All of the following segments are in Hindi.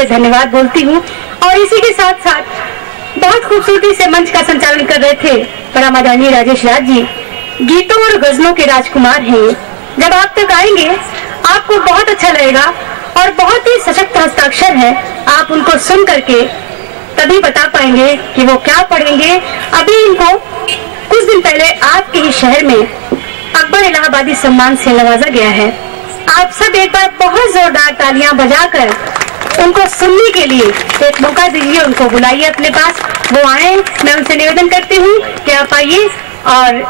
से धन्यवाद बोलती हूँ। और इसी के साथ साथ बहुत खूबसूरती से मंच का संचालन कर रहे थे परम आदरणीय राजेश राज जी, गीतों और गजलों के राजकुमार हैं। जब आप तक आएंगे आपको बहुत अच्छा लगेगा और बहुत ही सशक्त हस्ताक्षर है। आप उनको सुन करके तभी बता पाएंगे कि वो क्या पढ़ेंगे। अभी इनको कुछ दिन पहले आपके ही शहर में अकबर इलाहाबादी सम्मान से नवाजा गया है। आप सब एक बार बहुत जोरदार तालियां बजाकर उनको सुनने के लिए एक मौका दीजिए, उनको बुलाइए अपने पास, वो आए। मैं उनसे निवेदन करती हूँ कि आप आइए और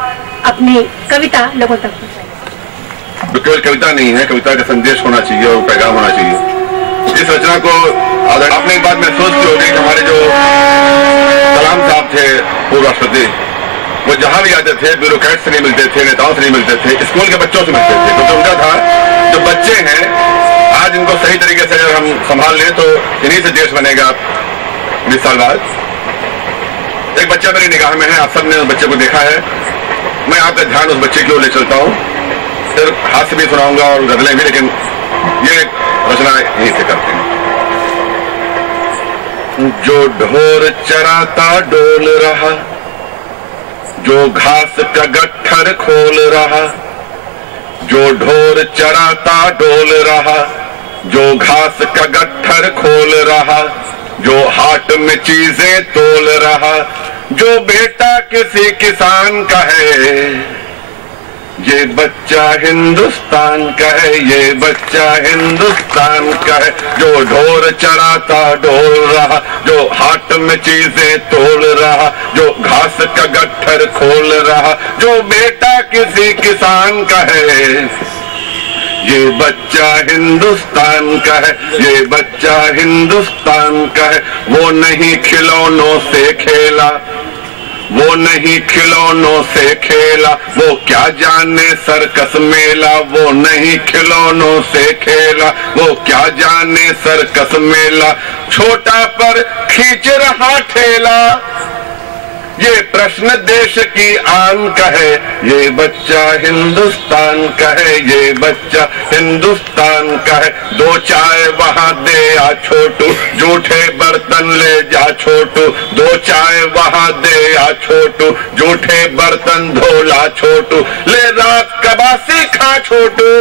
अपनी कविता लोगों तक पहुंचाइए। तो केवल कविता नहीं है, कविता का संदेश होना चाहिए और पैगाम होना चाहिए। इस रचना को आपने एक बात महसूस की होगी कि हमारे जो कलाम साहब थे पूर्व राष्ट्रपति, वो जहां भी आते थे ब्यूरोक्रेट से नहीं मिलते थे, नेताओं से नहीं मिलते थे, स्कूल के बच्चों से मिलते थे। क्योंकि उनका था जो बच्चे हैं आज इनको सही तरीके से अगर हम संभाल लें तो इन्हीं से देश बनेगा 20 साल बाद। एक बच्चा मेरी निगाह में है, आप सबने उस बच्चे को देखा है। मैं आपका ध्यान उस बच्चे की ओर ले चलता हूँ, सिर्फ हास्य भी सुनाऊंगा और गजलें भी, लेकिन ये रचना यहीं से करते हैं। जो ढोर चराता डोल रहा, जो घास का गट्ठर खोल रहा, जो ढोर चराता डोल रहा, जो घास का गट्ठर खोल रहा, जो हाट में चीजें तोल रहा, जो बेटा किसी किसान का है, ये बच्चा हिंदुस्तान का है, ये बच्चा हिंदुस्तान का है। जो ढोर चराता डोल रहा, जो हाट में चीजें तोल रहा, जो घास का गट्ठर खोल रहा, जो बेटा किसी किसान का है, ये बच्चा हिंदुस्तान का है, ये बच्चा हिंदुस्तान का है। वो नहीं खिलौनों से खेला, वो नहीं खिलौनों से खेला, वो क्या जाने सर्कस मेला, वो नहीं खिलौनों से खेला, वो क्या जाने सर्कस मेला, छोटा पर खींच रहा ठेला, ये प्रश्न देश की आन का है, ये बच्चा हिंदुस्तान का है, ये बच्चा हिंदुस्तान का है। दो चाय वहाँ दे आ छोटू, जूठे बर्तन ले जा छोटू, दो चाय वहाँ दे आ छोटू, जूठे बर्तन धोला छोटू, ले रात कबासी खा छोटू,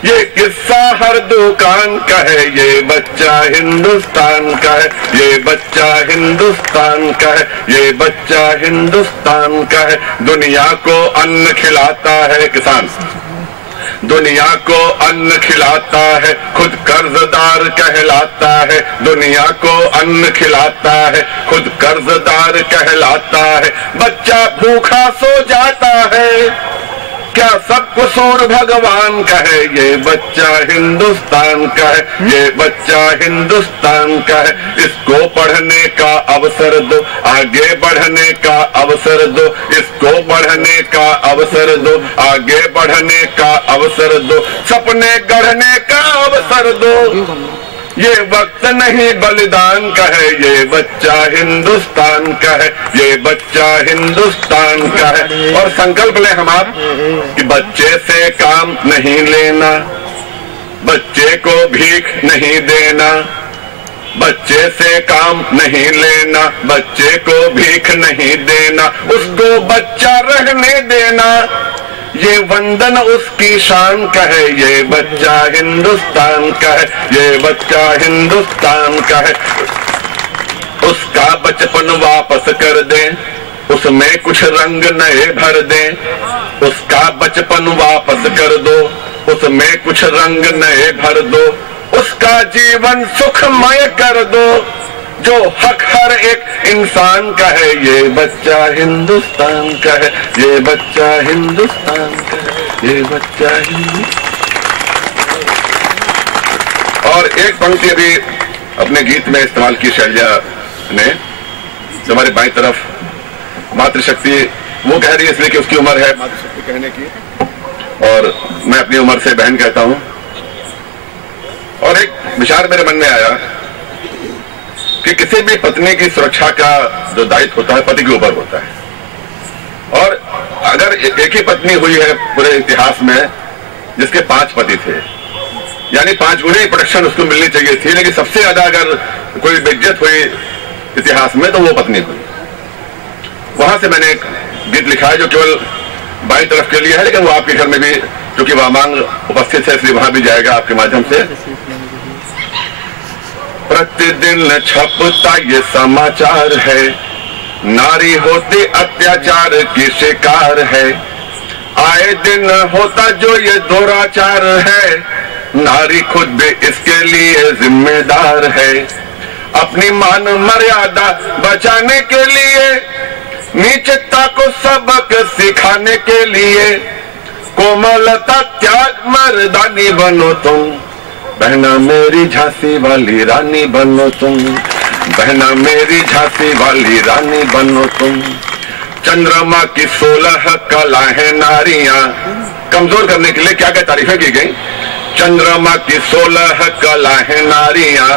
ये किस्सा हर दुकान का है, ये बच्चा हिंदुस्तान का है, ये बच्चा हिंदुस्तान का है, ये बच्चा हिंदुस्तान का है। दुनिया को अन्न खिलाता है किसान, दुनिया को अन्न खिलाता है, खुद कर्जदार कहलाता है, दुनिया को अन्न खिलाता है, खुद कर्जदार कहलाता है। बच्चा भूखा सो जाता है, क्या सब कसूर भगवान का है, ये बच्चा हिंदुस्तान का है, ये बच्चा हिंदुस्तान का है। इसको पढ़ने का अवसर दो, आगे बढ़ने का अवसर दो, इसको बढ़ने का अवसर दो, आगे बढ़ने का अवसर दो, सपने गढ़ने का अवसर दो। ये वक्त नहीं बलिदान का है, ये बच्चा हिंदुस्तान का है, ये बच्चा हिंदुस्तान का है। और संकल्प ले हम आप कि बच्चे से काम नहीं लेना, बच्चे को भीख नहीं देना, बच्चे से काम नहीं लेना, बच्चे को भीख नहीं देना, उसको बच्चा रहने देना, ये वंदन उसकी शान का है, ये बच्चा हिंदुस्तान का है, ये बच्चा हिंदुस्तान का है। उसका बचपन वापस कर दें, उसमें कुछ रंग नए भर दें, उसका बचपन वापस कर दो, उसमें कुछ रंग नए भर दो, उसका जीवन सुखमय कर दो, जो हक हर एक इंसान का है, ये बच्चा हिंदुस्तान का है, ये बच्चा हिंदुस्तान का है, ये बच्चा हिंदुस्तान। और एक पंक्ति अभी अपने गीत में इस्तेमाल की शैलजा ने, जो हमारे बाईं तरफ मातृशक्ति, वो कह रही है इसलिए कि उसकी उम्र है मातृशक्ति कहने की, और मैं अपनी उम्र से बहन कहता हूं। और एक विचार मेरे मन में आया कि किसी भी पत्नी की सुरक्षा का जो दायित्व होता है पति के ऊपर होता है। और अगर एक ही पत्नी हुई है पूरे इतिहास में जिसके 5 पति थे, यानी 5 गुने प्रोटेक्शन उसको मिलनी चाहिए थी, लेकिन सबसे ज्यादा अगर कोई बेइज्जत हुई इतिहास में तो वो पत्नी हुई। वहां से मैंने एक गीत लिखा है जो केवल बाई तरफ के लिए है, लेकिन वो आपके घर में भी क्योंकि वामांग उपस्थित है इसलिए वहां भी जाएगा आपके माध्यम से। प्रतिदिन छपता ये समाचार है, नारी होती अत्याचार की शिकार है। आए दिन होता जो ये दुराचार है, नारी खुद भी इसके लिए जिम्मेदार है। अपनी मान मर्यादा बचाने के लिए, नीचता को सबक सिखाने के लिए, कोमलता त्याग मर्दानी बनो तुम, बहना मेरी झांसी वाली रानी बनो तुम, बहना मेरी झांसी वाली रानी बनो तुम। चंद्रमा की 16 कला है नारियां, कमजोर करने के लिए क्या क्या तारीफें की गई। चंद्रमा की 16 कला है नारियां,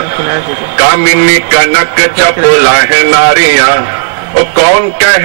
कामिनी कनक चपोला है नारियां। और कौन कहे